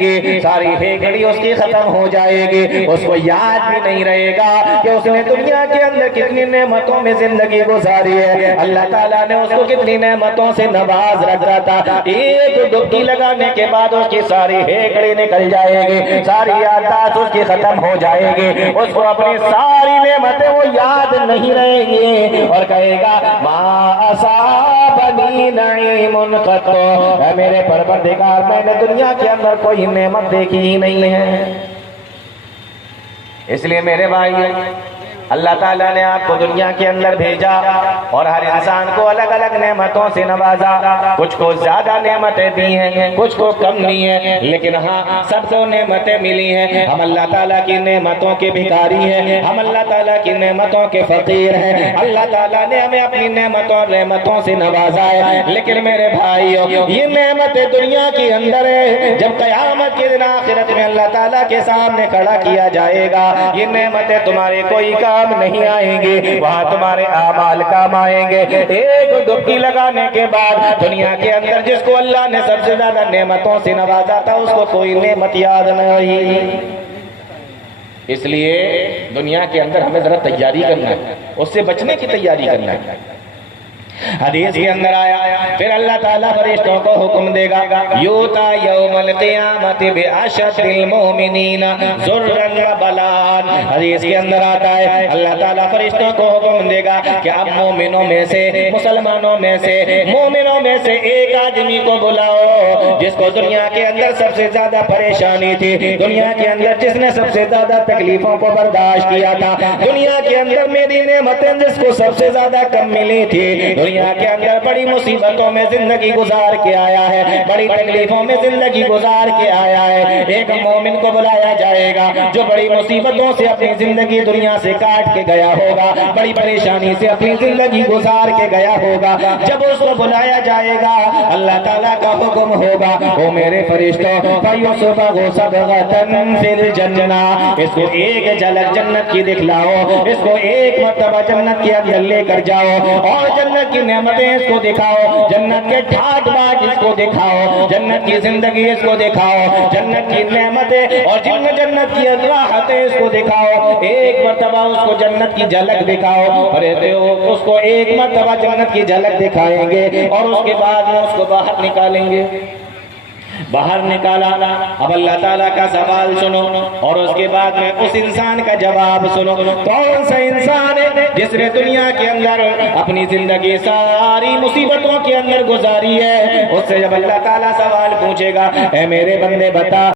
گی، ساری ہیکڑی اس کی ختم ہو جائے گی، اس کو یاد بھی نہیں رہے گا کہ اس نے دنیا کے اندر کتنی نعمتوں میں زندگی گزاری ہے، اللہ تعالیٰ نے اس کو کتنی نعمتوں سے نواز رکھا تھا۔ ایک ڈبکی لگانے کے بعد اس کی ساری ہیکڑی نکل جائے گی، ساری یادداشت اس کی ختم ہو جائے گی، اس کو اپنی ساری نعمتیں وہ یاد نہیں رہیں گی اور کہے گا ما اصابنی نعیم قط، اے میرے پروردگار میں نے دنیا کے اندر کوئی نعمت دیکھی ہی نہیں ہے۔ اس لیے میرے بھائی، اللہ تعالیٰ نے آپ کو دنیا کے اندر بھیجا اور ہر انسان کو الگ الگ نعمتوں سے نوازا، کچھ کو زیادہ نعمتیں دی ہیں، کچھ کو کم دی ہیں، لیکن ہاں سب کو نعمتیں ملی ہیں۔ ہم اللہ تعالیٰ کی نعمتوں کے بھکاری ہیں، ہم اللہ تعالیٰ کی نعمتوں کے فقیر ہیں، اللہ تعالیٰ نے ہمیں اپنی نعمتوں سے نوازا ہے۔ لیکن میرے بھائیو، یہ نعمتیں دنیا کے اندر ہے، جب قیامت کے دن آخرت میں اللہ تعالیٰ کے سامنے کھڑا کیا جائے گا، یہ نعمتیں تمہارے کوئی کام نہیں آئیں گے، وہاں تمہارے اعمال کام آئیں گے۔ ایک ڈبکی لگانے کے بعد دنیا کے اندر جس کو اللہ نے سب سے زیادہ نعمتوں سے نوازا تھا، اس کو کوئی نعمت یاد نہ آئی۔ اس لیے دنیا کے اندر ہمیں ذرا تیاری کرنا ہے، اس سے بچنے کی تیاری کرنا ہے۔ حدیث کے اندر آیا، پھر اللہ تعالیٰ فرشتوں کو حکم دے گا، یوتا یوم القیامت بعشر المؤمنین ذرا وبلان۔ حدیث کے اندر آتا ہے اللہ تعالیٰ فرشتوں کو حکم دے گا کہ اب مومنوں میں سے، مسلمانوں میں سے، مومنوں میں سے ایک آدمی کو بلاؤ جس کو دنیا کے اندر سب سے زیادہ پریشانی تھی، دنیا کے اندر جس نے سب سے زیادہ تکلیفوں کو برداشت کیا تھا، دنیا کے اندر میری نعمتیں جس کو سب سے زیادہ کم ملی تھی، دنیا کے اندر بڑی مصیبتوں میں زندگی گزار کے آیا ہے، بڑی تکلیفوں میں زندگی گزار کے آیا ہے، ایک مومن کو بلایا جائے گا جو بڑی مصیبتوں سے اپنی زندگی دنیا سے کاٹ کے گیا ہوگا، بڑی پریشانی سے اپنی زندگی گزار کے گیا ہوگا۔ جب اس کو بلایا جائے گا، اللہ تعالیٰ کا حکم ہوگا، او میرے فرشتوں فَيُصْبَغُ صَبْغَةً فِي الْجَنَّةِ، اس کو ایک جھلک جنت کی دکھلاؤ، اس کو ایک مرتبہ جنت کے اندر لے کر جاؤ اور جنت کی نعمتیں اس کو دکھاؤ، جنت کے ٹھاٹ باٹ اس کو دکھاؤ، جنت کی زندگی اس کو دکھاؤ، جنت کی نعمتیں اور جنت کی راحتیں اس کو دکھاؤ، ایک مرتبہ اس کو جنت کی جھلک دکھاؤ، اور اس کو ایک مرتبہ جنت کی جھلک دکھائیں گے اور اس کے بعد میں اس کو باہر نکالیں گے۔ باہر نکالا، اب اللہ تعالیٰ کا سوال سنو اور اس کے بعد میں اس انسان کا جواب سنو۔ کون سا انسان ہے جس نے دنیا کے اندر اپنی زندگی ساری مصیبتوں کے اندر گزاری ہے؟ اس سے جب اللہ تعالیٰ سوال پوچھے گا، اے میرے بندے بتا